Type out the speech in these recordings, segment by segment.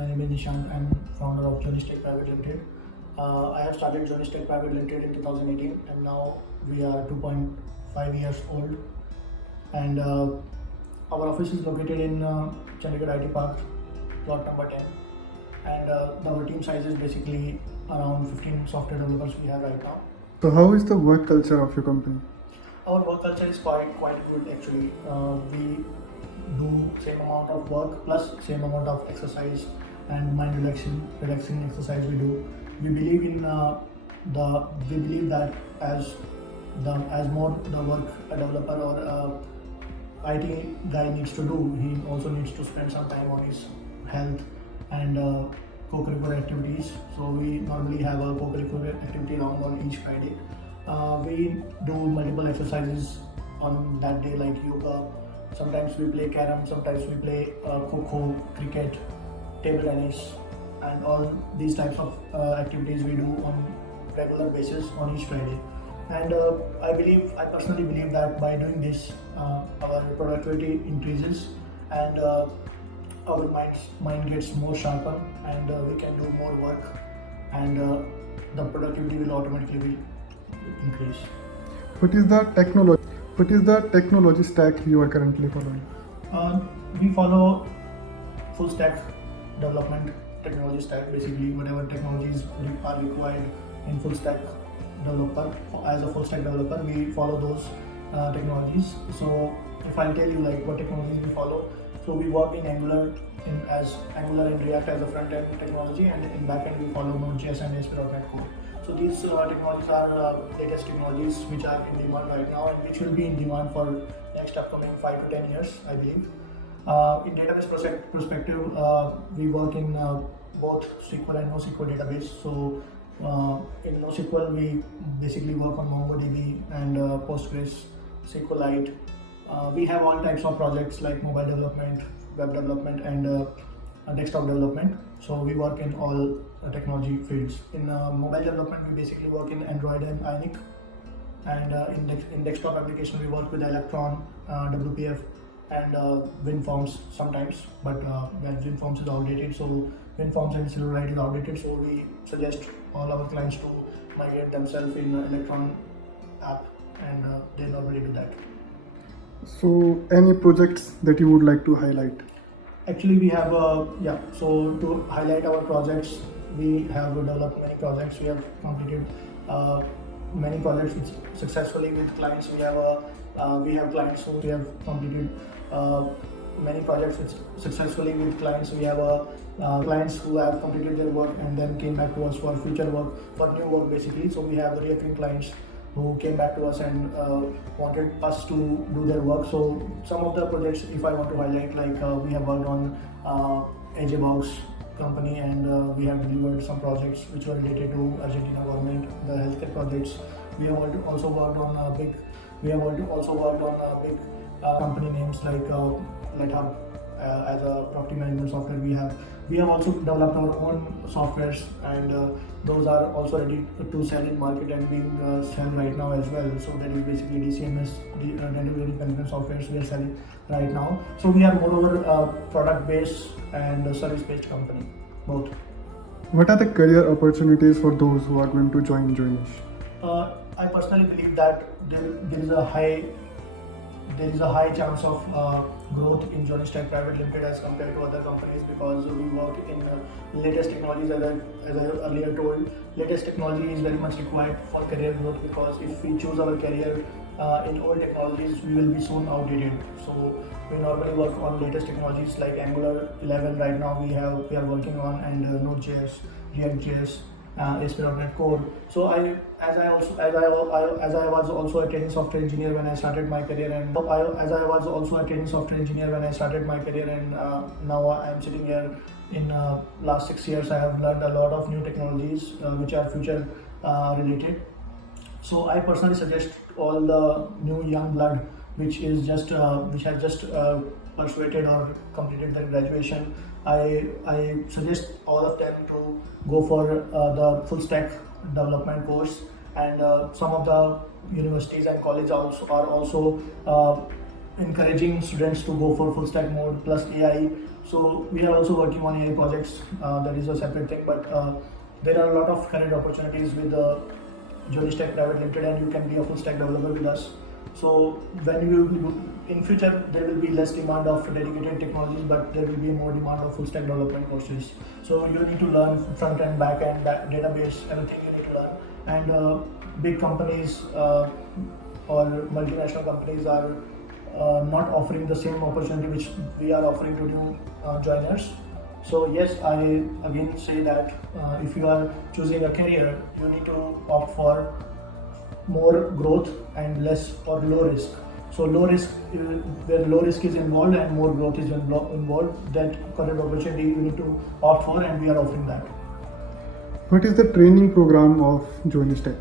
My name is Nishant. I'm founder of Joenish Private Limited. I have started Joenish Private Limited in 2018, and now we are 2.5 years old. And our office is located in Chandigarh IT Park, plot number 10. And our team size is basically around 15 software developers we have right now. So how is the work culture of your company? Our work culture is quite good actually. We do same amount of work plus same amount of exercise and mind relaxing exercise we do. We believe in we believe that as more the work a developer or IT guy needs to do, he also needs to spend some time on his health and co-curricular activities. So we normally have a co-curricular activity round on each Friday. We do multiple exercises on that day like yoga. Sometimes we play carom, sometimes we play kho, cricket, table tennis, and all these types of activities we do on regular basis on each Friday. And I personally believe that by doing this, our productivity increases and our mind gets more sharper, and we can do more work, and the productivity will automatically increase. What is the technology? What is the technology stack you are currently following? We follow full stack development technology stack. Basically, whatever technologies are required in full stack developer, as a full stack developer, we follow those technologies. So if I tell you like what technologies we follow, so we work in Angular as Angular and React as a front end technology, and in back end we follow Node.js and ASP.NET Core. So these technologies are latest technologies which are in demand right now and which will be in demand for next upcoming 5 to 10 years, I believe. In database perspective, we work in both SQL and NoSQL database. So in NoSQL, we basically work on MongoDB and Postgres, SQLite. We have all types of projects like mobile development, web development, and desktop development. So we work in all technology fields. In mobile development, we basically work in Android and Ionic, and in desktop application, we work with Electron, WPF, and WinForms sometimes. But when WinForms is outdated, so WinForms and Silverlight is outdated, so we suggest all our clients to migrate themselves in Electron app, and they normally do that. So any projects that you would like to highlight? Actually, we have so to highlight our projects, we have developed many projects. We have completed many projects successfully with clients. We have clients who we have completed many projects successfully with clients. We have clients who have completed their work and then came back to us for future work, for new work basically. So we have recurring clients who came back to us and wanted us to do their work. So some of the projects, if I want to highlight, like we have worked on AJBox company, and we have delivered some projects which were related to Argentina government, the healthcare projects. We have also worked on big company names like LetHub as a property management software. We have also developed our own softwares, and those are also ready to sell in market and being sold right now as well. So that is basically DCMS, delivery management softwares we are selling right now. So we are moreover product based and service based company, both. What are the career opportunities for those who are going to join Joenish? I personally believe that there is a high chance of growth in Joenish Private Limited as compared to other companies, because we work in latest technologies. As I earlier told, latest technology is very much required for career growth, because if we choose our career in old technologies, we will be soon outdated. So we normally work on latest technologies like Angular 11 right now we are working on, and Node.js, React.js, ASP.NET Core. So as I was also a training software engineer when I started my career, and now I am sitting here. In last 6 years, I have learned a lot of new technologies which are future related. So I personally suggest all the new young blood which has just persuaded or completed their graduation. I suggest all of them to go for the full stack development course, and some of the universities and colleges are also encouraging students to go for full stack mode plus AI. So we are also working on AI projects. That is a separate thing, but there are a lot of career opportunities with Joenish Tech Private Limited, and you can be a full stack developer with us. So when you in future there will be less demand of dedicated technologies, but there will be more demand of full stack development courses. So you need to learn front end, back end, database, everything you need to learn. And big companies or multinational companies are not offering the same opportunity which we are offering to new joiners. So yes, I again say that if you are choosing a career, you need to opt for more growth and less or low risk. So low risk, where low risk is involved and more growth is involved, that career opportunity you need to opt for, and we are offering that. What is the training program of Joenish Tech?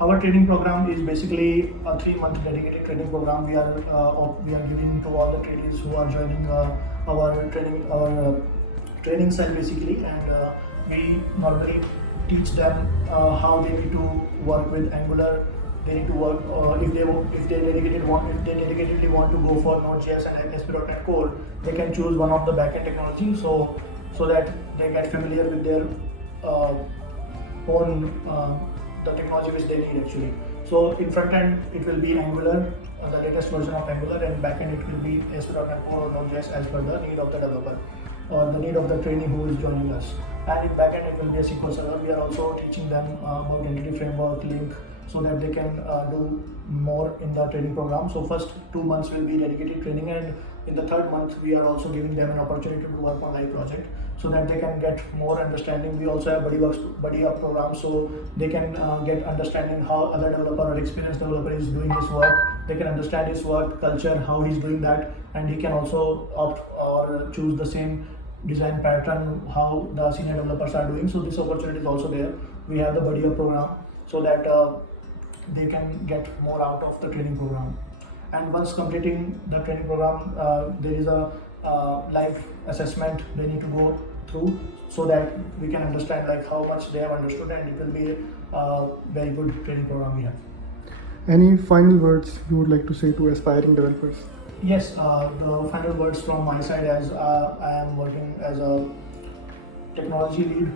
Our training program is basically a 3-month dedicated training program. We are giving to all the trainees who are joining our training cell basically, and we normally teach them how they need to work with Angular. They need to work if they dedicatedly want to go for Node.js and ASP.NET Core, they can choose one of the backend technology, so that they get familiar with their own the technology which they need actually. So in front end it will be Angular, the latest version of Angular, and back end it will be ASP.NET Core or Node.js as per the need of the developer or the need of the trainee who is joining us. And in back end it will be a SQL Server. We are also teaching them about entity framework, link, so that they can do more in the training program. So first 2 months will be dedicated training, and in the third month we are also giving them an opportunity to work on live project so that they can get more understanding. We also have buddy up program, so they can get understanding how other developer or experienced developer is doing his work. They can understand his work culture, how he's doing that, and he can also opt or choose the same design pattern how the senior developers are doing. So this opportunity is also there. We have the buddy up program so that they can get more out of the training program. And once completing the training program, there is a live assessment they need to go through so that we can understand like how much they have understood, and it will be a very good training program we have. Any final words you would like to say to aspiring developers? Yes, the final words from my side, as I am working as a technology lead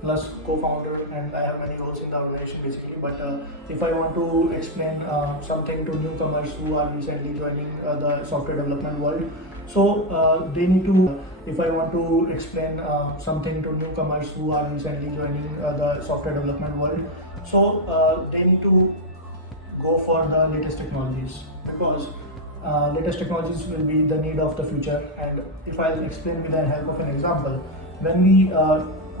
plus co-founder, and I have many roles in the organization basically. But if I want to explain something to newcomers who are recently joining the software development world, so they need to. If I want to explain something to newcomers who are recently joining the software development world, so they need to go for the latest technologies, because latest technologies will be the need of the future. And if I'll explain with the help of an example, when we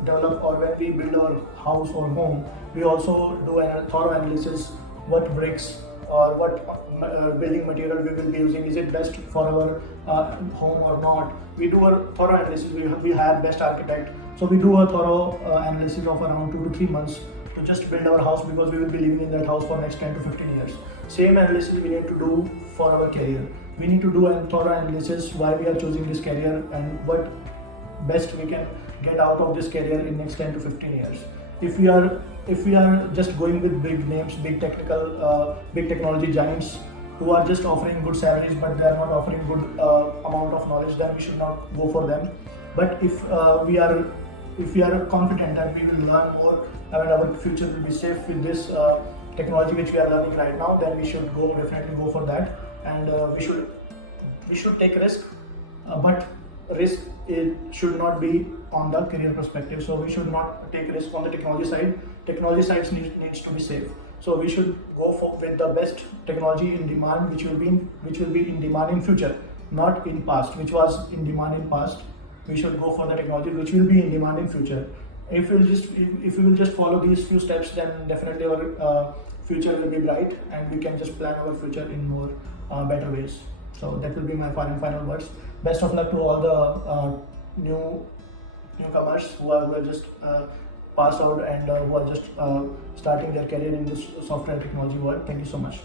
develop or when we build our house or home, we also do a thorough analysis what bricks or what building material we will be using. Is it best for our home or not? We do a thorough analysis. We hire best architect. So we do a thorough analysis of around 2 to 3 months to just build our house, because we will be living in that house for next 10 to 15 years. Same analysis we need to do for our career. We need to do a thorough analysis why we are choosing this career and what best we can get out of this career in next 10 to 15 years. If we are just going with big names, big technology giants who are just offering good salaries but they are not offering good amount of knowledge, then we should not go for them. But if we are confident that we will learn more and our future will be safe with this technology which we are learning right now, then we should definitely go for that. And we should take risk, but risk it should not be on the career perspective. So we should not take risk on the technology side. Technology side needs to be safe. So we should go with the best technology in demand, which will be in demand in future, not in past, which was in demand in past. We should go for the technology which will be in demand in future. If we will just follow these few steps, then definitely our future will be bright, and we can just plan our future in more better ways. So that will be my final words. Best of luck to all the newcomers who are just passed out and who are just starting their career in this software technology world. Thank you so much.